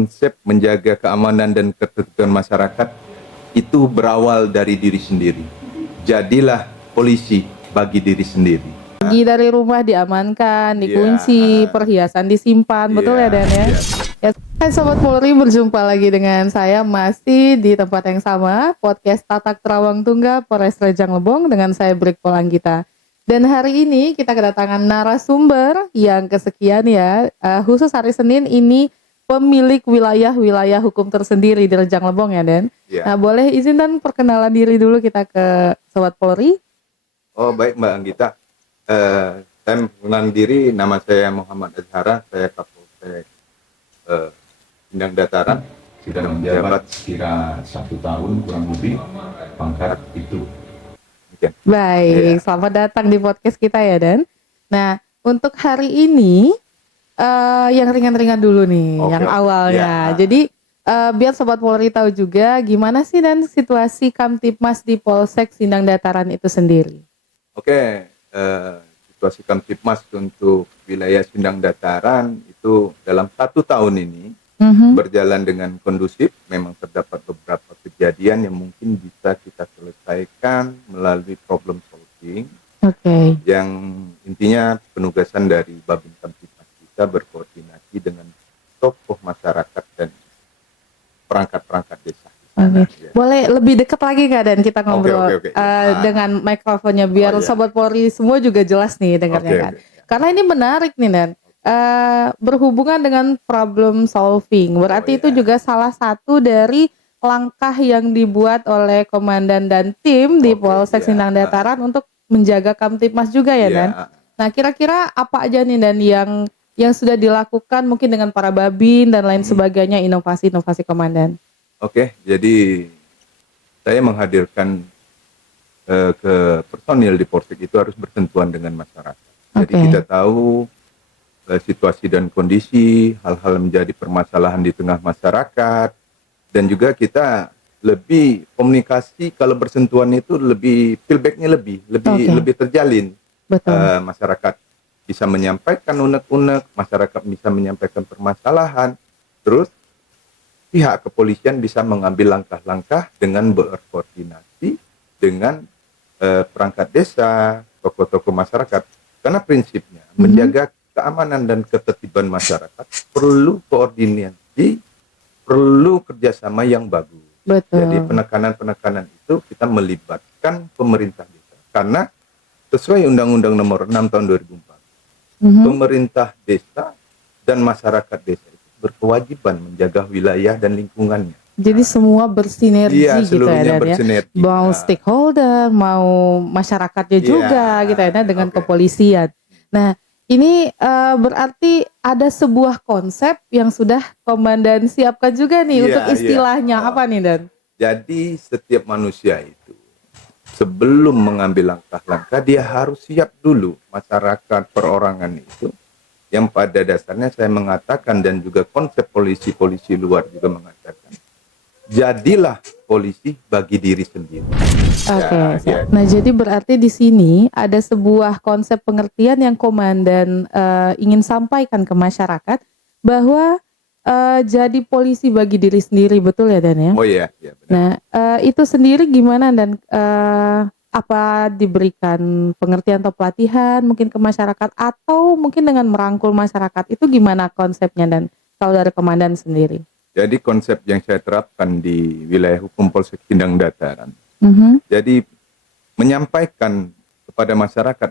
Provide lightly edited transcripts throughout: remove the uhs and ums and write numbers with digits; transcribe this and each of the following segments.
konsep menjaga keamanan dan ketertiban masyarakat itu berawal dari diri sendiri. Jadilah polisi bagi diri sendiri. Pergi dari rumah diamankan, dikunci, perhiasan disimpan, betul ya Dan ya? Ya, hai Sobat Polri, berjumpa lagi dengan saya masih di tempat yang sama, podcast Tatak Terawang Tungga, Polres Rejang Lebong, dengan saya Brigpol Anggita. Dan hari ini kita kedatangan narasumber yang kesekian ya, khusus hari Senin ini pemilik wilayah hukum tersendiri di Rejang Lebong ya Dan. Nah boleh izin dan perkenalan diri dulu kita ke Sobat Polri. Oh baik Mbak Anggita. Saya mengenalkan diri, nama saya Muhammad Azhara, saya Kapolsek Sindang Dataran, sudah menjabat sekira 1 tahun kurang lebih, pangkat itu. Baik, selamat datang di podcast kita ya Dan. Nah untuk hari ini yang ringan-ringan dulu nih, yang awalnya. Jadi biar Sobat Polri tahu juga gimana sih Dan situasi Kamtibmas di Polsek Sindang Dataran itu sendiri. Situasi Kamtibmas untuk wilayah Sindang Dataran itu dalam 1 tahun ini berjalan dengan kondusif. Memang terdapat beberapa kejadian yang mungkin bisa kita selesaikan melalui problem solving. Yang intinya penugasan dari Babin Kamtibmas kita berkoordinasi dengan tokoh masyarakat dan perangkat-perangkat desa. Boleh lebih dekat lagi nggak Dan kita ngobrol dengan mikrofonnya biar Sobat Polri semua juga jelas nih dengarnya kan. Karena ini menarik nih Dan. Berhubungan dengan problem solving. Berarti itu juga salah satu dari langkah yang dibuat oleh komandan dan tim di Polsek Sindang Dataran untuk menjaga Kamtibmas juga ya Dan. Nah kira-kira apa aja nih Dan yang sudah dilakukan mungkin dengan para babin dan lain sebagainya, inovasi-inovasi komandan. Jadi saya menghadirkan ke personil di Polsek itu harus bersentuhan dengan masyarakat. Jadi kita tahu situasi dan kondisi, hal-hal menjadi permasalahan di tengah masyarakat, dan juga kita lebih komunikasi kalau bersentuhan itu lebih feedbacknya lebih terjalin. Masyarakat bisa menyampaikan unek-unek, masyarakat bisa menyampaikan permasalahan, terus pihak kepolisian bisa mengambil langkah-langkah dengan berkoordinasi dengan perangkat desa, tokoh-tokoh masyarakat. Karena prinsipnya menjaga keamanan dan ketertiban masyarakat perlu koordinasi, perlu kerjasama yang bagus. Jadi penekanan-penekanan itu kita melibatkan pemerintah desa. Karena sesuai Undang-Undang Nomor 6 Tahun 2004, pemerintah desa dan masyarakat desa berkewajiban menjaga wilayah dan lingkungannya. Jadi semua bersinergi gitu ya Dan ya. Mau stakeholder, mau masyarakatnya juga gitu ya dengan kepolisian. Nah ini berarti ada sebuah konsep yang sudah komandan siapkan juga nih untuk istilahnya apa nih Dan? Jadi setiap manusia itu sebelum mengambil langkah-langkah dia harus siap dulu. Masyarakat perorangan itu yang pada dasarnya saya mengatakan dan juga konsep polisi luar juga mengatakan, jadilah polisi bagi diri sendiri. Nah jadi berarti di sini ada sebuah konsep pengertian yang komandan ingin sampaikan ke masyarakat bahwa jadi polisi bagi diri sendiri, betul ya Dan ya? Benar. Nah itu sendiri gimana Dan? Apa diberikan pengertian atau pelatihan mungkin ke masyarakat atau mungkin dengan merangkul masyarakat, itu gimana konsepnya Dan kalau dari komandan sendiri? Jadi konsep yang saya terapkan di wilayah hukum Polsek Sindang Dataran, jadi menyampaikan kepada masyarakat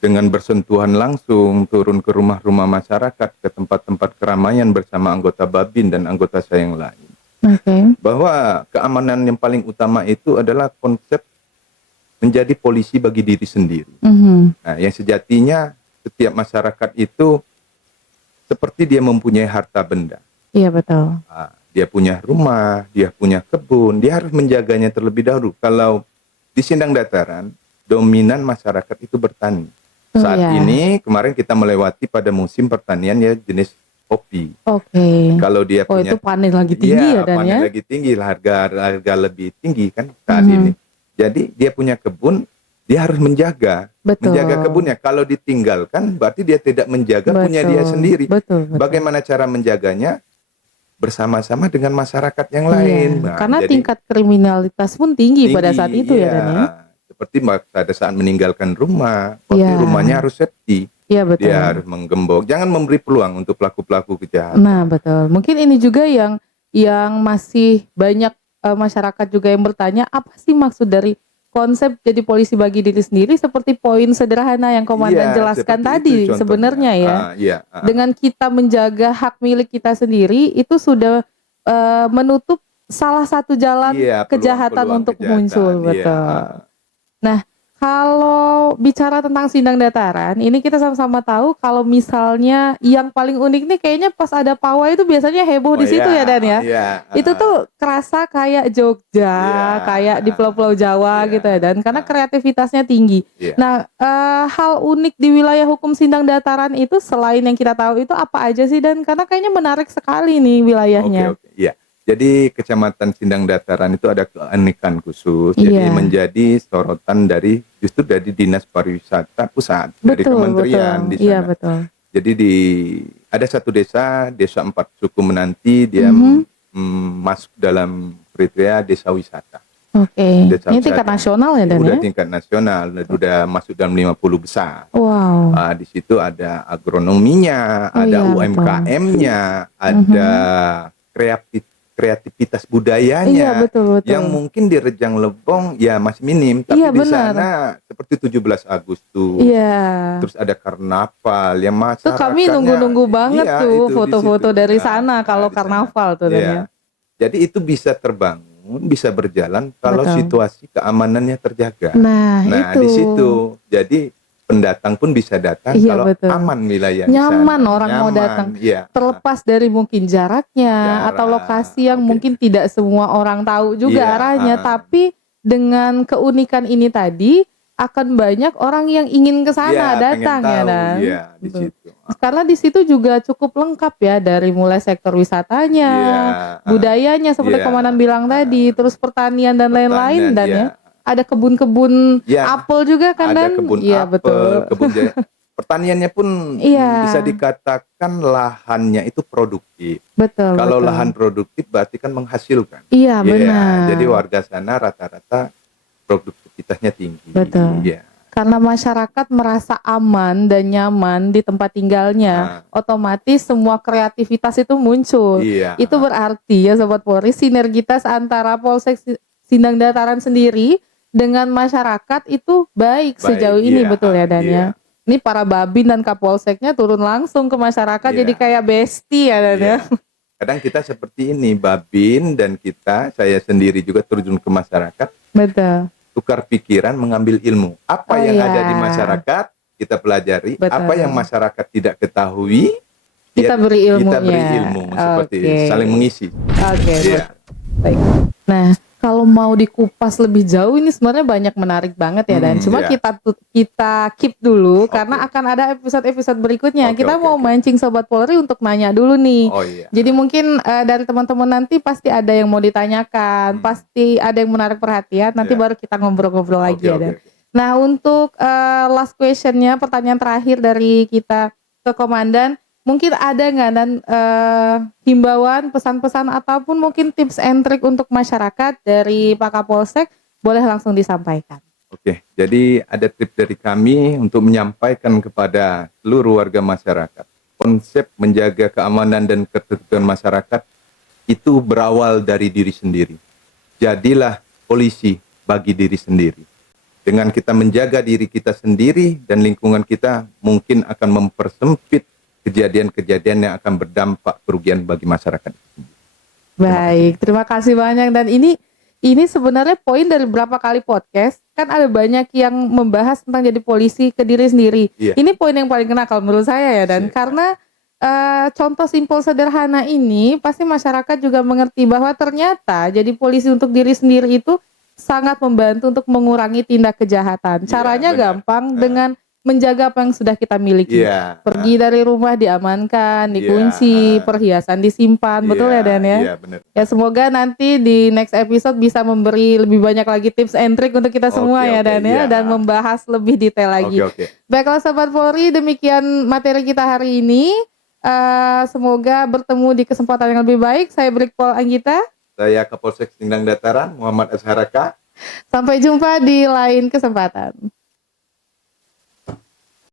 dengan bersentuhan langsung, turun ke rumah-rumah masyarakat, ke tempat-tempat keramaian bersama anggota Babin dan anggota saya yang lain, bahwa keamanan yang paling utama itu adalah konsep menjadi polisi bagi diri sendiri. Nah, yang sejatinya setiap masyarakat itu seperti dia mempunyai harta benda. Iya betul. Dia punya rumah, dia punya kebun, dia harus menjaganya terlebih dahulu. Kalau di Sindang Dataran, dominan masyarakat itu bertani. Saat ini, kemarin kita melewati pada musim pertanian ya jenis kopi. Kalau dia punya, itu panen lagi tinggi ya Dan panen lagi tinggi, harga lebih tinggi kan saat ini. Jadi dia punya kebun, dia harus menjaga kebunnya. Kalau ditinggalkan berarti dia tidak menjaga punya dia sendiri. Bagaimana cara menjaganya? bersama-sama dengan masyarakat yang lain. Iya, karena tingkat kriminalitas pun tinggi pada saat itu ya Dan ya. Seperti pada saat meninggalkan rumah, pasti rumahnya harus safety. Iya betul. Dia harus menggembok, jangan memberi peluang untuk pelaku-pelaku kejahatan. Nah betul, mungkin ini juga yang masih banyak masyarakat juga yang bertanya, apa sih maksud dari konsep jadi polisi bagi diri sendiri, seperti poin sederhana yang Komandan jelaskan tadi sebenarnya ya. Dengan kita menjaga hak milik kita sendiri, itu sudah menutup salah satu jalan kejahatan untuk muncul. Betul. Nah, kalau bicara tentang Sindang Dataran, ini kita sama-sama tahu kalau misalnya yang paling unik nih kayaknya pas ada pawai itu biasanya heboh di situ ya Dan ya. Itu tuh kerasa kayak Jogja, kayak di pulau-pulau Jawa gitu ya Dan, karena kreativitasnya tinggi. Nah, hal unik di wilayah hukum Sindang Dataran itu selain yang kita tahu itu apa aja sih Dan? Karena kayaknya menarik sekali nih wilayahnya. Jadi Kecamatan Sindang Dataran itu ada keunikan khusus, jadi menjadi sorotan dari Dinas Pariwisata Pusat, dari Kementerian di sana. Iya betul. Jadi ada satu desa 4 suku Menanti, dia masuk dalam kriteria desa wisata. Oke. Ini tingkat nasional ya Dan ya? Udah tingkat nasional, udah masuk dalam 50 besar. Wow. Di situ ada agronominya, ada UMKM-nya, ada kreativitas budayanya, betul. yang mungkin di Rejang Lebong ya masih minim, tapi di sana seperti 17 Agustus, terus ada karnaval yang masyarakatnya. Tuh kami nunggu-nunggu banget tuh foto-foto dari sana kalau karnaval tuh ya. Jadi itu bisa terbangun, bisa berjalan kalau situasi keamanannya terjaga. Nah itu. Di situ, jadi pendatang pun bisa datang kalau aman wilayah nyaman orang mau datang, terlepas dari mungkin jaraknya atau lokasi yang mungkin tidak semua orang tahu juga arahnya, tapi dengan keunikan ini tadi akan banyak orang yang ingin ke sana datang ya Dan. Di situ. Karena di situ juga cukup lengkap ya, dari mulai sektor wisatanya, budayanya seperti Komandan bilang tadi, terus pertanian dan lain-lain Dan ya. Ada kebun-kebun apel juga kan Dan? Ada kebun apel, kebun jaya. Pertaniannya pun bisa dikatakan lahannya itu produktif. Betul. Kalau lahan produktif berarti kan menghasilkan. Iya benar. Jadi warga sana rata-rata produktivitasnya tinggi. Betul. Karena masyarakat merasa aman dan nyaman di tempat tinggalnya, otomatis semua kreativitas itu muncul. Itu berarti ya Sobat Polri, sinergitas antara Polsek Sindang Dataran sendiri dengan masyarakat itu baik sejauh ini, betul ya Dan ya. Ini para Babin dan Kapolseknya turun langsung ke masyarakat, jadi kayak bestie ya Dan ya. Kadang kita seperti ini, Babin dan saya sendiri juga terjun ke masyarakat. Betul. Tukar pikiran, mengambil ilmu. Apa yang ada di masyarakat kita pelajari, apa yang masyarakat tidak ketahui kita beri ilmunya. Kita beri ilmu seperti saling mengisi. Baik. Nah, kalau mau dikupas lebih jauh ini sebenarnya banyak menarik banget ya Dan. Cuma kita keep dulu karena akan ada episode-episode berikutnya. Kita mau mancing Sobat Polri untuk nanya dulu nih. Jadi mungkin dari teman-teman nanti pasti ada yang mau ditanyakan, pasti ada yang menarik perhatian. Nanti baru kita ngobrol-ngobrol lagi ya Dan. Nah untuk last questionnya, pertanyaan terakhir dari kita ke Komandan. Mungkin ada nggak Dan himbauan, pesan-pesan ataupun mungkin tips and trick untuk masyarakat dari Pak Kapolsek, boleh langsung disampaikan. Jadi ada tips dari kami untuk menyampaikan kepada seluruh warga masyarakat. Konsep menjaga keamanan dan ketertiban masyarakat itu berawal dari diri sendiri. Jadilah polisi bagi diri sendiri. Dengan kita menjaga diri kita sendiri dan lingkungan kita, mungkin akan mempersempit kejadian-kejadian yang akan berdampak kerugian bagi masyarakat. Baik, terima kasih banyak. Dan ini sebenarnya poin dari berapa kali podcast, kan ada banyak yang membahas tentang jadi polisi ke diri sendiri. Ini poin yang paling kena kalau menurut saya ya Dan, karena contoh simpel sederhana ini pasti masyarakat juga mengerti bahwa ternyata jadi polisi untuk diri sendiri itu sangat membantu untuk mengurangi tindak kejahatan. Caranya gampang, dengan menjaga apa yang sudah kita miliki. Pergi dari rumah diamankan, dikunci, perhiasan disimpan, betul ya Dan ya? Ya semoga nanti di next episode bisa memberi lebih banyak lagi tips and trick untuk kita semua ya Dan ya, dan membahas lebih detail lagi. Baiklah Sobat Polri, demikian materi kita hari ini. Semoga bertemu di kesempatan yang lebih baik. Saya Brigpol Anggita. Saya Kapolsek Sindang Dataran Muhammad Azharaka. Sampai jumpa di lain kesempatan.